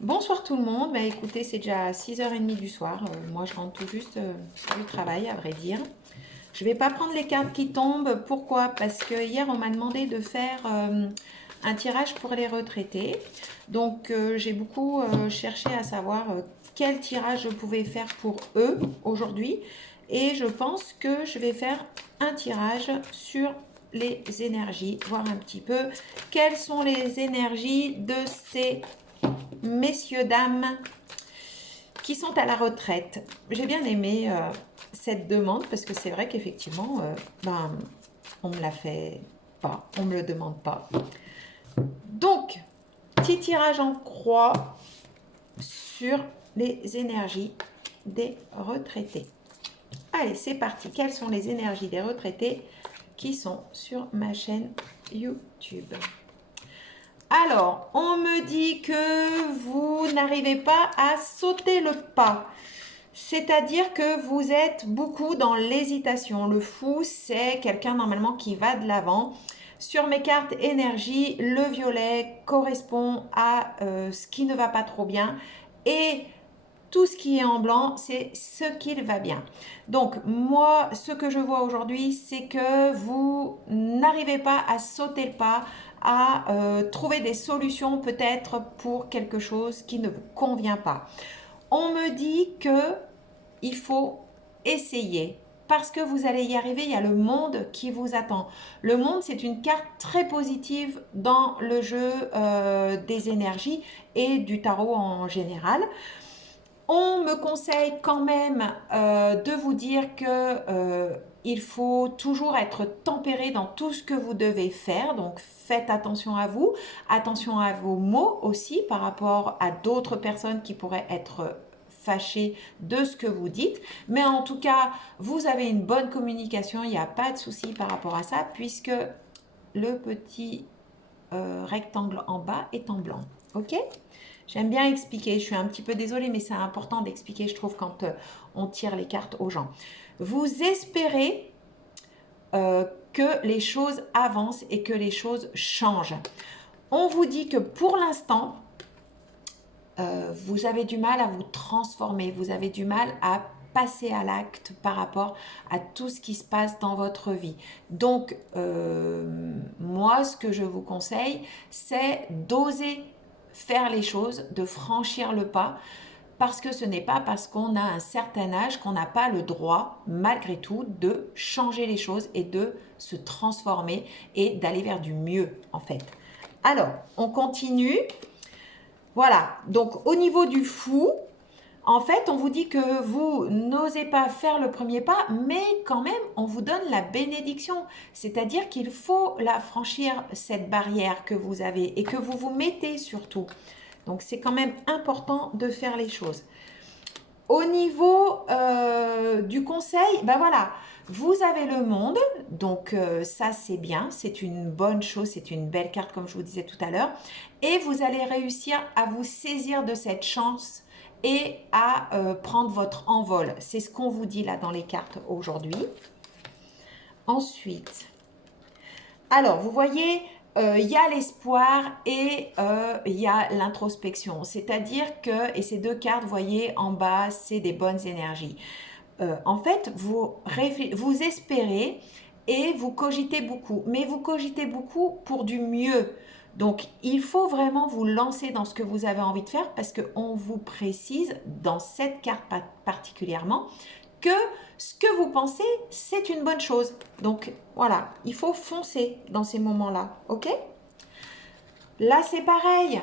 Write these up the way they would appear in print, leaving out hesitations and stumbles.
Bonsoir tout le monde. Bah, écoutez, c'est déjà 6h30 du soir. Moi, je rentre tout juste du travail, à vrai dire. Je vais pas prendre les cartes qui tombent. Pourquoi? Parce que hier, on m'a demandé de faire un tirage pour les retraités. Donc, j'ai beaucoup cherché à savoir quel tirage je pouvais faire pour eux aujourd'hui. Et je pense que je vais faire un tirage sur les énergies, voir un petit peu quelles sont les énergies de ces messieurs, dames qui sont à la retraite. J'ai bien aimé cette demande parce que c'est vrai qu'effectivement, on me la fait pas, on me le demande pas. Donc, petit tirage en croix sur les énergies des retraités. Allez, c'est parti. Quelles sont les énergies des retraités qui sont sur ma chaîne YouTube? Alors, on me dit que vous n'arrivez pas à sauter le pas. C'est-à-dire que vous êtes beaucoup dans l'hésitation. Le fou, c'est quelqu'un normalement qui va de l'avant. Sur mes cartes énergie, le violet correspond à ce qui ne va pas trop bien. Et tout ce qui est en blanc, c'est ce qui va bien. Donc, moi, ce que je vois aujourd'hui, c'est que vous n'arrivez pas à sauter le pas, à trouver des solutions peut-être pour quelque chose qui ne vous convient pas. On me dit que il faut essayer parce que vous allez y arriver, il y a le monde qui vous attend. Le monde, c'est une carte très positive dans le jeu des énergies et du tarot en général. On me conseille quand même de vous dire que il faut toujours être tempéré dans tout ce que vous devez faire. Donc faites attention à vous, attention à vos mots aussi par rapport à d'autres personnes qui pourraient être fâchées de ce que vous dites. Mais en tout cas, vous avez une bonne communication, il n'y a pas de souci par rapport à ça puisque le petit rectangle en bas est en blanc. Ok? J'aime bien expliquer, je suis un petit peu désolée, mais c'est important d'expliquer, je trouve, quand on tire les cartes aux gens. Vous espérez que les choses avancent et que les choses changent. On vous dit que pour l'instant, vous avez du mal à vous transformer, vous avez du mal à passer à l'acte par rapport à tout ce qui se passe dans votre vie. Donc, moi, ce que je vous conseille, c'est d'oser faire les choses, de franchir le pas, parce que ce n'est pas parce qu'on a un certain âge qu'on n'a pas le droit, malgré tout, de changer les choses et de se transformer et d'aller vers du mieux, en fait. Alors, on continue. Voilà, donc au niveau du fou, en fait, on vous dit que vous n'osez pas faire le premier pas, mais quand même, on vous donne la bénédiction. C'est-à-dire qu'il faut la franchir, cette barrière que vous avez et que vous vous mettez surtout. Donc, c'est quand même important de faire les choses. Au niveau du conseil, ben voilà, vous avez le monde, donc ça c'est bien, c'est une bonne chose, c'est une belle carte comme je vous disais tout à l'heure, et vous allez réussir à vous saisir de cette chance et à prendre votre envol. C'est ce qu'on vous dit là dans les cartes aujourd'hui. Ensuite, alors vous voyez, il y a l'espoir et il y a l'introspection. C'est-à-dire que, et ces deux cartes, vous voyez en bas, c'est des bonnes énergies. En fait, vous espérez et vous cogitez beaucoup, mais vous cogitez beaucoup pour du mieux. Donc, il faut vraiment vous lancer dans ce que vous avez envie de faire parce qu'on vous précise, dans cette carte particulièrement, que ce que vous pensez, c'est une bonne chose. Donc, voilà, il faut foncer dans ces moments-là, ok? Là, c'est pareil.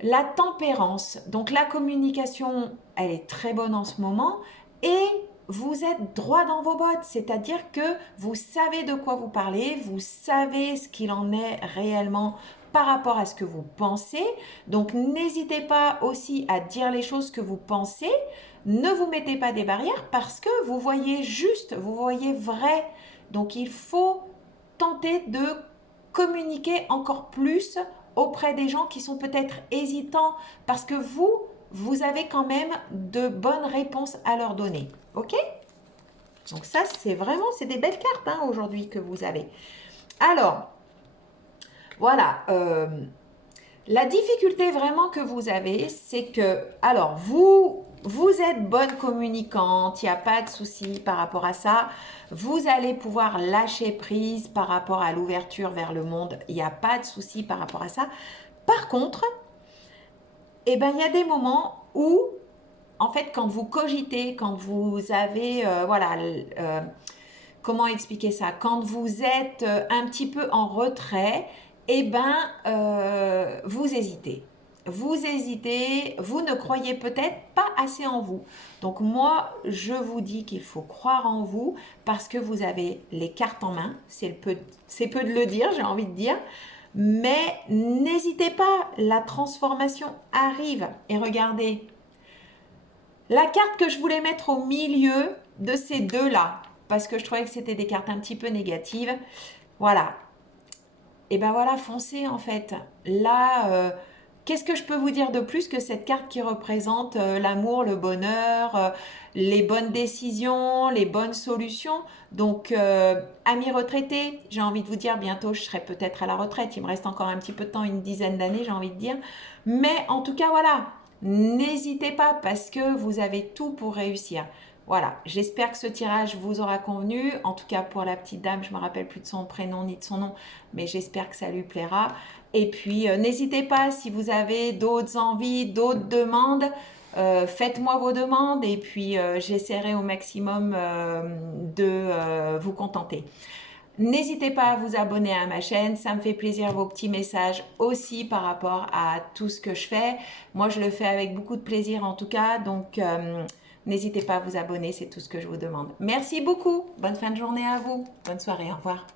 La tempérance, donc la communication, elle est très bonne en ce moment et vous êtes droit dans vos bottes, c'est-à-dire que vous savez de quoi vous parlez, vous savez ce qu'il en est réellement par rapport à ce que vous pensez. Donc n'hésitez pas aussi à dire les choses que vous pensez, ne vous mettez pas des barrières parce que vous voyez juste, vous voyez vrai. Donc il faut tenter de communiquer encore plus auprès des gens qui sont peut-être hésitants parce que vous avez quand même de bonnes réponses à leur donner. Ok? Donc ça, c'est vraiment, c'est des belles cartes hein, aujourd'hui que vous avez. Alors, voilà. La difficulté vraiment que vous avez, c'est que, alors, vous êtes bonne communicante, il n'y a pas de souci par rapport à ça. Vous allez pouvoir lâcher prise par rapport à l'ouverture vers le monde, il n'y a pas de souci par rapport à ça. Par contre, eh ben, il y a des moments où, en fait, quand vous cogitez, quand vous avez, voilà, comment expliquer ça? Quand vous êtes un petit peu en retrait, eh ben, vous hésitez. Vous hésitez, vous ne croyez peut-être pas assez en vous. Donc moi, je vous dis qu'il faut croire en vous parce que vous avez les cartes en main. C'est peu de le dire, j'ai envie de dire. Mais n'hésitez pas, la transformation arrive. Et regardez, la carte que je voulais mettre au milieu de ces deux-là, parce que je trouvais que c'était des cartes un petit peu négatives, voilà. Et ben voilà, foncez en fait. Là, qu'est-ce que je peux vous dire de plus que cette carte qui représente l'amour, le bonheur, les bonnes décisions, les bonnes solutions. Donc, amis retraités, j'ai envie de vous dire, bientôt je serai peut-être à la retraite. Il me reste encore un petit peu de temps, une dizaine d'années, j'ai envie de dire. Mais en tout cas, voilà, n'hésitez pas parce que vous avez tout pour réussir. Voilà, j'espère que ce tirage vous aura convenu. En tout cas, pour la petite dame, je ne me rappelle plus de son prénom ni de son nom, mais j'espère que ça lui plaira. Et puis, n'hésitez pas si vous avez d'autres envies, d'autres demandes, faites-moi vos demandes et puis j'essaierai au maximum de vous contenter. N'hésitez pas à vous abonner à ma chaîne, ça me fait plaisir vos petits messages aussi par rapport à tout ce que je fais. Moi, je le fais avec beaucoup de plaisir en tout cas, donc n'hésitez pas à vous abonner, c'est tout ce que je vous demande. Merci beaucoup, bonne fin de journée à vous, bonne soirée, au revoir.